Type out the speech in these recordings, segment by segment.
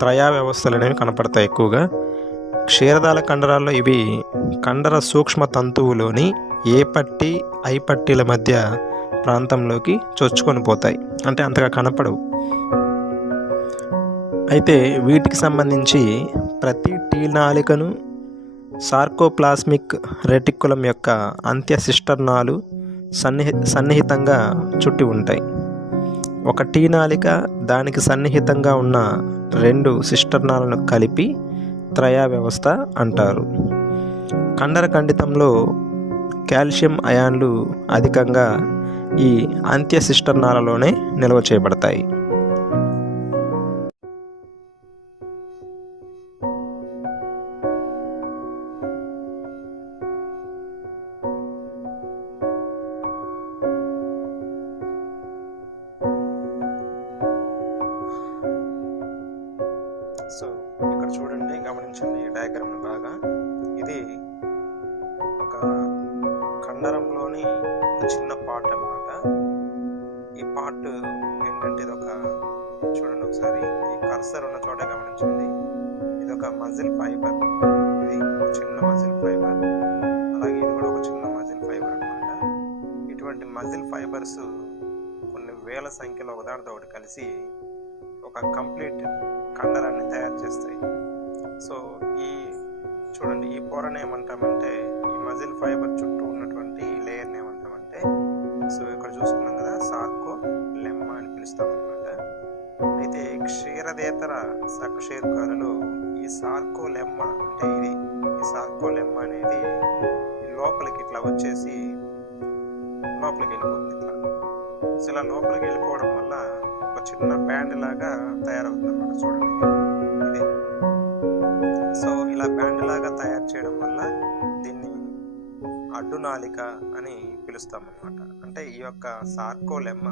త్రయా వ్యవస్థలు అనేవి కనపడతాయి ఎక్కువగా. క్షీరదాల కండరాల్లో ఇవి కండర సూక్ష్మ తంతువులోని ఏ పట్టి ఐ పట్టీల మధ్య ప్రాంతంలోకి చొచ్చుకొని పోతాయి, అంటే అంతగా కనపడవు. అయితే వీటికి సంబంధించి ప్రతి టీ నాళికను సార్కోప్లాస్మిక్ రెటిక్యులం యొక్క అంత్య సిస్టర్నాలు సన్నిహితంగా చుట్టి ఉంటాయి. ఒక టీ నాళిక దానికి సన్నిహితంగా ఉన్న 2 సిస్టర్నాలను కలిపి త్రయా వ్యవస్థ అంటారు. కండర ఖండితంలో కాల్షియం అయాన్లు అధికంగా ఈ అంత్య సిస్టర్నాలలోనే నిల్వ చేయబడతాయి. సో ఇక్కడ చూడండి, గమనించండి ఈ డయాగ్రామ్ బాగా. ఇది ఒక కండరంలోని ఒక చిన్న పార్ట్ అన్నమాట. ఈ పార్ట్ ఏంటంటే ఇది ఒక, చూడండి ఒకసారి ఈ కర్సర్ ఉన్న చోట గమనించండి. ఇది ఒక మజిల్ ఫైబర్, ఇది చిన్న మజిల్ ఫైబర్, అలాగే ఇది కూడా ఒక చిన్న మజిల్ ఫైబర్ అన్నమాట. ఇటువంటి మజిల్ ఫైబర్స్ కొన్ని వేల సంఖ్యలో ఒకదానితో ఒకటి కలిసి ఒక కంప్లీట్ కండరాన్ని తయారు చేస్తాయి. సో ఈ చూడండి, ఈ పొరను ఏమంటామంటే, ఈ మజిల్ ఫైబర్ చుట్టూ ఉన్నటువంటి ఈ లేయర్ని ఏమంటామంటే, సో ఇక్కడ చూసుకున్నాం కదా, సార్కో లెమ్మా అని పిలుస్తాం అనమాట. అయితే క్షీరదేతర సకశేరుకాలలో ఈ సార్కో లెమ్మా అంటే ఇది, ఈ సార్కో లెమ్మా అనేది లోపలికి ఇట్లా వచ్చేసి లోపలికి వెళ్ళిపోతుంది ఇట్లా. సో ఇలా లోపలికి వెళ్ళిపోవడం వల్ల ఒక చిన్న బ్యాండ్ లాగా తయారవుతుంది అన్నమాట. చూడండి ఇది. సో ఇలా బ్యాండ్ లాగా తయారు చేయడం వల్ల దీన్ని అడ్డు నాళిక అని పిలుస్తాం అన్నమాట. అంటే ఈ యొక్క సార్కోలెమ్మ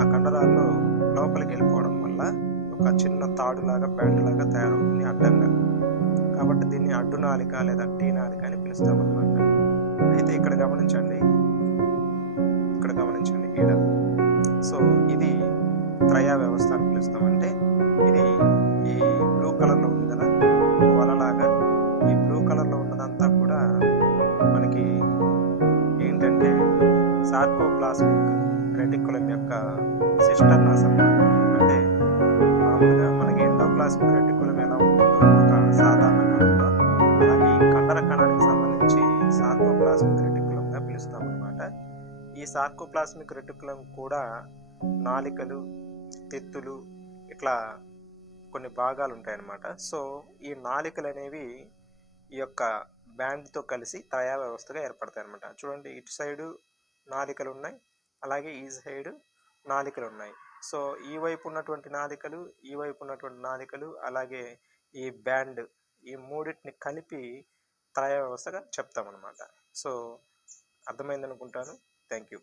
ఆ కండరాల్లో లోపలికి వెళ్ళిపోవడం వల్ల ఒక చిన్న తాడులాగా బ్యాండ్ లాగా తయారవుతుంది అడ్డంగా. కాబట్టి దీన్ని అడ్డు నాళిక లేదా టీ నాళిక అని పిలుస్తాం అన్నమాట. అయితే ఇక్కడ గమనించండి ఈడ. సో ఇది త్రయా వ్యవస్థ అని పిలుస్తాం. అంటే ఇది ఈ బ్లూ కలర్లో ఉంది కదా వలలాగా, ఈ బ్లూ కలర్లో ఉన్నదంతా కూడా మనకి ఏంటంటే సార్కోప్లాస్మిక్ రెటిక్యులం యొక్క సిస్టర్నాస్ అన్నమాట. అంటే మామూలుగా మనకి ఎండోప్లాస్మిక్ రెటిక్యులం ఎలా ఉంటుందో ఒక సాధారణ కణంలో, అలాగే ఈ కండర కణానికి సంబంధించి సార్కోప్లాస్మిక్ రెటిక్యులంగా పిలుస్తాం అన్నమాట. ఈ సార్కోప్లాస్మిక్ రెటిక్యులం కూడా నాళికలు, తెత్తులు, ఇట్లా కొన్ని భాగాలు ఉంటాయన్నమాట. సో ఈ నాళికలు అనేవి ఈ యొక్క బ్యాండ్తో కలిసి త్రయా వ్యవస్థగా ఏర్పడతాయి అన్నమాట. చూడండి, ఇటు సైడు నాళికలు ఉన్నాయి, అలాగే ఈ సైడు నాళికలు ఉన్నాయి. సో ఈ వైపు ఉన్నటువంటి నాళికలు, ఈ వైపు ఉన్నటువంటి నాళికలు, అలాగే ఈ బ్యాండ్, ఈ మూడింటిని కలిపి త్రయా వ్యవస్థగా చెప్తామన్నమాట. సో అర్థమైంది అనుకుంటాను. Thank you.